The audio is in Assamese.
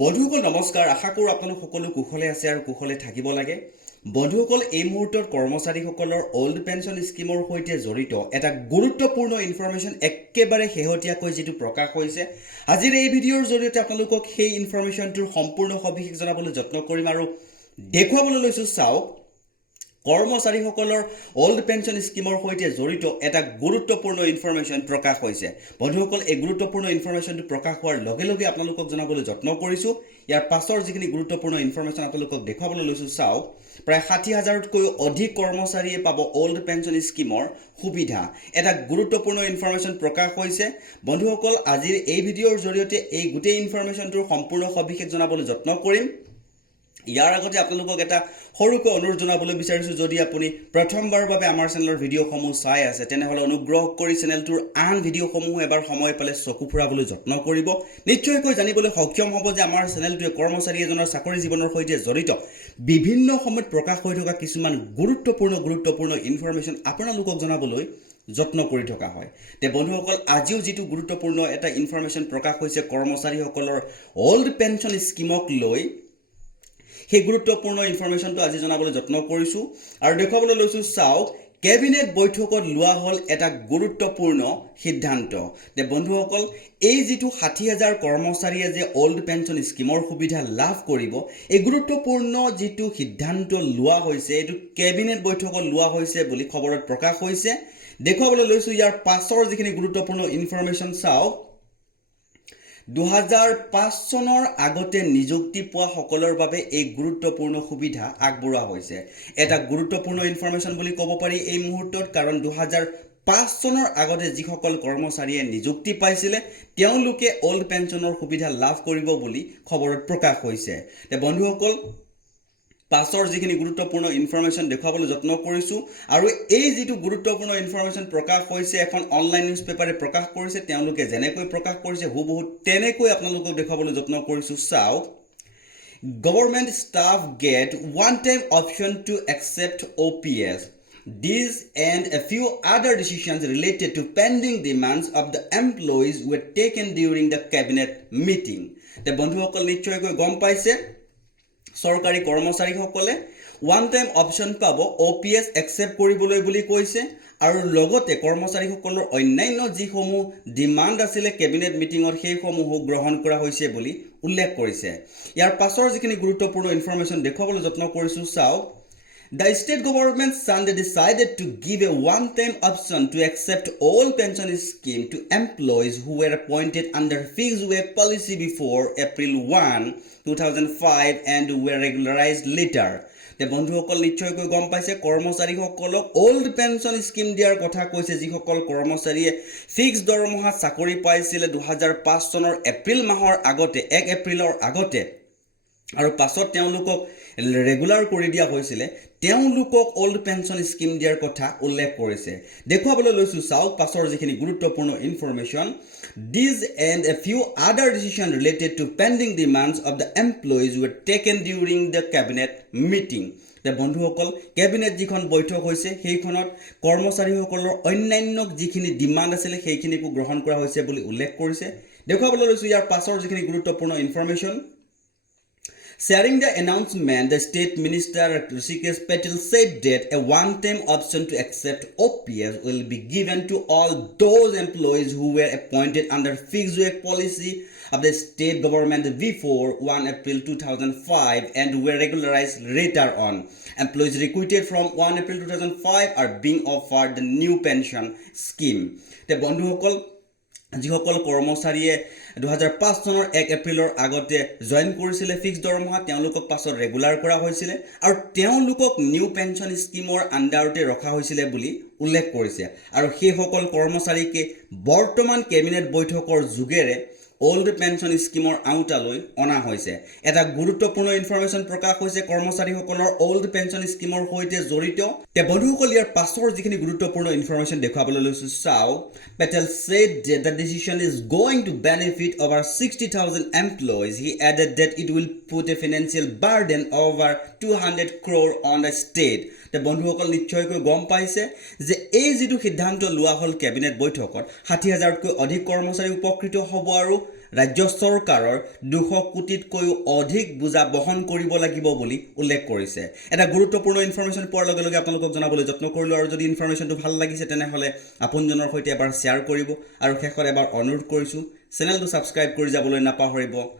বন্ধুসকল নমস্কাৰ আশা কৰোঁ আপোনালোক সকলো কুশলে আছে আৰু কুশলে থাকিব লাগে বন্ধুসকল এই মুহূৰ্তত কৰ্মচাৰীসকলৰ ওল্ড পেঞ্চন স্কিমৰ সৈতে জড়িত এটা গুৰুত্বপূৰ্ণ ইনফৰমেশ্যন একেবাৰে শেহতীয়াকৈ যেটো প্ৰকাশ হৈছে আজিৰ এই ভিডিঅ'ৰ জৰিয়তে আপোনালোকক সেই ইনফৰমেশ্যনটোৰ সম্পূৰ্ণ সবিশেষ জনাবলৈ যত্ন কৰিম আৰু দেখুৱাবলৈ লৈছো চাওক কৰ্মচাৰীসকলৰ ওল্ড পেঞ্চন স্কিমৰ সৈতে জড়িত এটা গুৰুত্বপূৰ্ণ ইনফৰমেশ্যন প্ৰকাশ হৈছে বন্ধুসকল এই গুৰুত্বপূৰ্ণ ইনফৰমেশ্যনটো প্ৰকাশ হোৱাৰ লগে লগে আপোনালোকক জনাবলৈ যত্ন কৰিছো ইয়াৰ পাছৰ যিখিনি গুৰুত্বপূৰ্ণ ইনফৰমেশ্যন আপোনালোকক দেখুৱাবলৈ লৈছো চাওক প্ৰায় 60,000তকৈ অধিক কৰ্মচাৰীয়ে পাব ওল্ড পেঞ্চন স্কিমৰ সুবিধা এটা গুৰুত্বপূৰ্ণ ইনফৰমেশ্যন প্ৰকাশ হৈছে বন্ধুসকল আজিৰ এই ভিডিঅ'ৰ জৰিয়তে এই গোটেই ইনফৰমেশ্যনটোৰ সম্পূৰ্ণ সবিশেষ জনাবলৈ যত্ন কৰিম ইয়াৰ আগতে আপোনালোকক এটা সৰুকৈ অনুৰোধ জনাবলৈ বিচাৰিছো যদি আপুনি প্ৰথমবাৰৰ বাবে আমাৰ চেনেলৰ ভিডিঅ'সমূহ চাই আছে তেনেহলে অনুগ্ৰহ কৰি চেনেলটোৰ আন ভিডিঅ'সমূহ এবাৰ সময় পালে চকু ফুৰাবলৈ যত্ন কৰিব নিশ্চয়কৈ জানিবলৈ সক্ষম হ'ব যে আমাৰ চেনেলটোৱে কৰ্মচাৰী এজনৰ চাকৰি জীৱনৰ সৈতে জড়িত বিভিন্ন সময়ত প্ৰকাশ হৈ থকা কিছুমান গুৰুত্বপূৰ্ণ ইনফৰমেশ্যন আপোনালোকক জনাবলৈ যত্ন কৰি থকা হয় তে বন্ধুসকল আজিও যেটো গুৰুত্বপূৰ্ণ এটা ইনফৰমেশ্যন প্ৰকাশ হৈছে কৰ্মচাৰীসকলৰ ওল্ড পেঞ্চন স্কিমক লৈ সেই গুৰুত্বপূৰ্ণ ইনফৰমেশ্যনটো আজি জনাবলৈ যত্ন কৰিছো আৰু দেখুৱাবলৈ লৈছো চাওক কেবিনেট বৈঠকত লোৱা হল এটা গুৰুত্বপূৰ্ণ সিদ্ধান্ত তে বন্ধুসকল এই যেটো 60,000 কৰ্মচাৰীয়ে যে ওল্ড পেঞ্চন স্কিমৰ সুবিধা লাভ কৰিব এই গুৰুত্বপূৰ্ণ যেটো সিদ্ধান্ত লোৱা হৈছে এটো কেবিনেট বৈঠকত লোৱা হৈছে বুলি খবৰত প্ৰকাশ হৈছে দেখুৱাবলৈ লৈছো ইয়াৰ পাছৰ যিখিনি গুৰুত্বপূৰ্ণ ইনফৰমেশ্যন চাওক 2005 চনৰ আগতে নিযুক্তি পোৱা সকলৰ বাবে এই গুৰুত্বপূৰ্ণ সুবিধা আগবঢ়োৱা হৈছে এটা গুৰুত্বপূৰ্ণ ইনফৰমেশ্যন বুলি ক'ব পাৰি এই মুহূৰ্তত কাৰণ 2005 চনৰ আগতে যিসকল কৰ্মচাৰীয়ে নিযুক্তি পাইছিলে তেওঁলোকে ওল্ড পেঞ্চনৰ সুবিধা লাভ কৰিব বুলি খবৰত প্ৰকাশ হৈছে তে বন্ধুসকল পাছৰ যিখিনি গুৰুত্বপূৰ্ণ ইনফৰমেশ্যন দেখুৱাবলৈ যত্ন কৰিছো আৰু এই যেটো গুৰুত্বপূৰ্ণ ইনফৰমেশ্যন প্ৰকাশ হৈছে এখন অনলাইন নিউজ পেপাৰে প্ৰকাশ কৰিছে তেওঁলোকে যেনেকৈ প্ৰকাশ কৰিছে হুবহু তেনেকৈ আপোনালোকক দেখুৱাবলৈ যত্ন কৰিছো চাওক government staff get one time option to accept OPS These and a few other decisions related to pending demands of the employees were taken during the cabinet meeting তে বন্ধুসকল নিশ্চয়কৈ গম পাইছে সৰকাৰি কৰ্মচাৰীসকলে ওৱান টাইম অপশ্যন পাব OPS একচেপ্ট কৰিবলৈ বুলি কৈছে আৰু লগতে কৰ্মচাৰীসকলৰ অন্যান্য যিসমূহ ডিমান্ড আছিল কেবিনেট মিটিঙৰ সেইসমূহ গ্ৰহণ কৰা হৈছে বুলি উল্লেখ কৰিছে ইয়াৰ পাছৰ যিখিনি গুৰুত্বপূৰ্ণ ইনফৰমেশ্যন দেখুৱাবলৈ যত্ন কৰিছো চাওক The state government Sunday decided to give a one-time option to accept all pension scheme to employees who were appointed under fixed wage policy before April 1, 2005 and were regularized later. The বন্ধুসকল নিশ্চয়কৈ গম পাইছে কৰ্মচাৰীসকলক ওল্ড পেঞ্চন স্কিম দিয়াৰ কথা কৈছে যিসকল কৰ্মচাৰীয়ে ফিক্স দৰমহা চাকৰি পাইছিল 2005 চনৰ এপ্ৰিল মাহৰ আগতে 1 এপ্ৰিলৰ আগতে আৰু পাছত তেওঁলোকক ৰেগুলাৰ কৰি দিয়া হৈছিল তেওঁলোকক ওল্ড পেঞ্চন স্কিম দিয়াৰ কথা উল্লেখ কৰিছে দেখুৱাবলৈ লৈছো চাওক পাছৰ যিখিনি গুৰুত্বপূৰ্ণ information These and a few other decisions related to pending demands of the employees were taken during the cabinet meeting তে বন্ধুসকল কেবিনেট যিখন বৈঠক হৈছে সেইখনত কৰ্মচাৰীসকলৰ অন্যান্য যিখিনি ডিমান্ড আছিল সেইখিনিকো গ্ৰহণ কৰা হৈছে বুলি উল্লেখ কৰিছে দেখুৱাবলৈ লৈছো ইয়াৰ পাছৰ যিখিনি গুৰুত্বপূৰ্ণ information Sharing the announcement, the State Minister Rishikesh Patel said that a one-time option to accept OPS will be given to all those employees who were appointed under fixed wage policy of the state government before 1 April 2005 and were regularized later on. Employees recruited from 1 April 2005 are being offered the new pension scheme. The বন্ধুসকল যিসকল কৰ্মচাৰীয়ে 2005 চনৰ 1 এপ্ৰিলৰ আগতে জয়েন কৰিছিল ফিক্স দৰমহা তেওঁলোকক পাছত ৰেগুলাৰ কৰা হৈছিল আৰু তেওঁলোকক নিউ পেঞ্চন স্কিমৰ আন্ডাৰতে ৰখা হৈছিল বুলি উল্লেখ কৰিছে আৰু সেই সকল কৰ্মচাৰীকে বৰ্তমান কেবিনেট বৈঠকৰ যোগেৰে ওল্ড পেঞ্চন স্কিমৰ আউটালৈ অনা হৈছে এটা গুৰুত্বপূৰ্ণ ইনফৰমেশ্যন প্ৰকাশ হৈছে কৰ্মচাৰীসকলৰ ওল্ড পেঞ্চন স্কিমৰ সৈতে জড়িত তে বন্ধুসকল ইয়াৰ পাছৰ যিখিনি গুৰুত্বপূৰ্ণ ইনফৰমেশ্যন দেখুৱাবলৈ লৈছো চাও Patel said that the decision is going to benefit over 60,000 employees. He added that it will put a financial burden over 200 crore on the state. তে বন্ধুসকল নিশ্চয়কৈ গম পাইছে যে এই যেটো সিদ্ধান্ত লোৱা হল কেবিনেট বৈঠকত 60,000তকৈ অধিক কৰ্মচাৰী উপকৃত হ'ব আৰু ৰাজ্য চৰকাৰৰ 200 কোটিতকৈও অধিক বোজা বহন কৰিব লাগিব বুলি উল্লেখ কৰিছে। এটা গুৰুত্বপূৰ্ণ ইনফৰমেশ্যন পোৱাৰ লগে লগে আপোনালোকক জনাবলৈ যত্ন কৰিলোঁ, আৰু যদি ইনফৰমেশ্যনটো ভাল লাগিছে তেনেহ'লে আপোনজনৰ সৈতে এবাৰ শ্বেয়াৰ কৰিব, আৰু শেষত এবাৰ অনুৰোধ কৰিছোঁ চেনেলটো ছাবস্ক্ৰাইব কৰি যাবলৈ নাপাহৰিব।